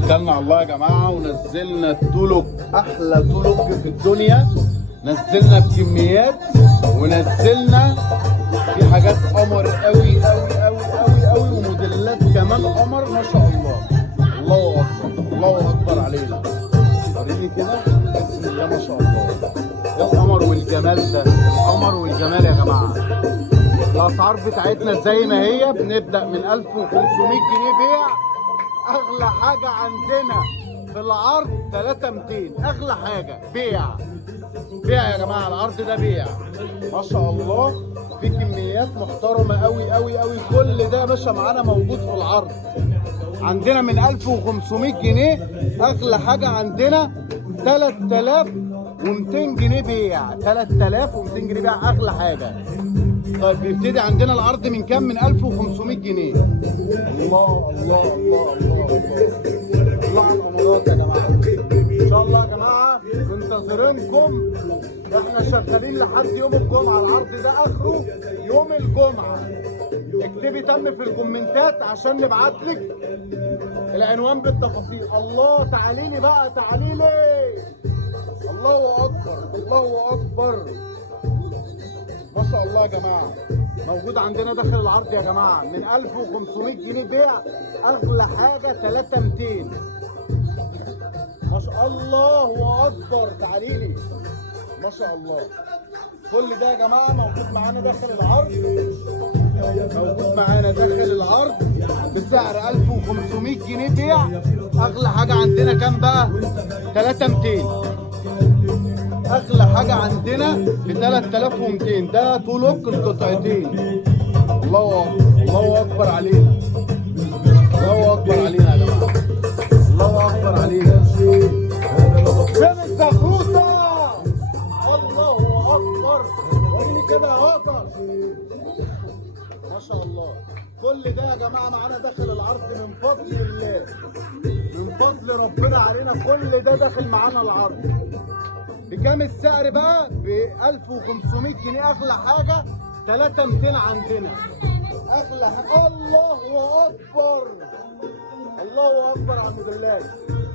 توكلنا على الله يا جماعه ونزلنا التولوج، احلى تولوج في الدنيا. نزلنا بكميات ونزلنا في حاجات قمر قوي قوي قوي قوي قوي، وموديلات كمان قمر ما شاء الله. الله اكبر الله اكبر علينا. وريني كده بسم الله ما شاء الله. ايه القمر والجمال ده، القمر والجمال يا جماعه. الاسعار بتاعتنا زي ما هي، بنبدا من 1500 جنيه بيع. اغلى حاجه عندنا في العرض 3200. اغلى حاجه بيع بيع يا جماعه. العرض ده بيع ما شاء الله، في كميات محترمه قوي قوي قوي. كل ده يا باشا معانا موجود في العرض. عندنا من 1500 جنيه اغلى حاجه عندنا 3200 جنيه بيع. 3200 جنيه بيع اغلى حاجه. طيب بيبتدي عندنا العرض من كام؟ من 1500 جنيه. الله الله الله الله الله على الامارات يا جماعه. ان شاء الله يا جماعه منتظرينكم. احنا شغالين لحد يوم الجمعه. العرض ده اخره يوم الجمعه. اكتبي تم في الكومنتات عشان نبعت لك العنوان بالتفاصيل. الله تعالي لي بقى، تعالي لي. الله اكبر الله اكبر ما شاء الله يا جماعه. موجود عندنا داخل العرض يا جماعه من 1500 جنيه بيع. اغلى حاجه 3200 ما شاء الله اكبر. تعالي لي ما شاء الله. كل ده يا جماعه موجود معانا داخل العرض. موجود معانا داخل العرض بسعر 1500 جنيه بيع. اغلى حاجه عندنا كام بقى؟ 3200. اغلى حاجه عندنا ب 3200. ده تولوج القطعتين. الله اكبر الله اكبر علينا. الله اكبر علينا يا جماعه. الله اكبر علينا. فين الزغروطه؟ الله اكبر. وريني كده يا هاجر. ما شاء الله. كل ده يا جماعه معانا داخل العرض من فضل الله، من فضل ربنا علينا. كل ده داخل معانا العرض. بكام السعر بقى؟ ب 1500 جنيه. اغلى حاجه 3200 عندنا. اغلى حاجه. الله اكبر الله اكبر على الموديلات.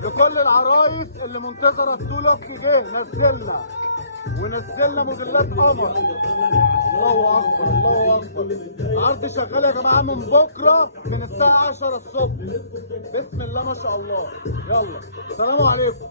لكل العرايس اللي منتظره التولوج جه نزلنا، ونزلنا موديلات قمر. الله اكبر الله اكبر. العرض شغال يا جماعه من بكره من الساعه 10 الصبح. بسم الله ما شاء الله. يلا سلام عليكم.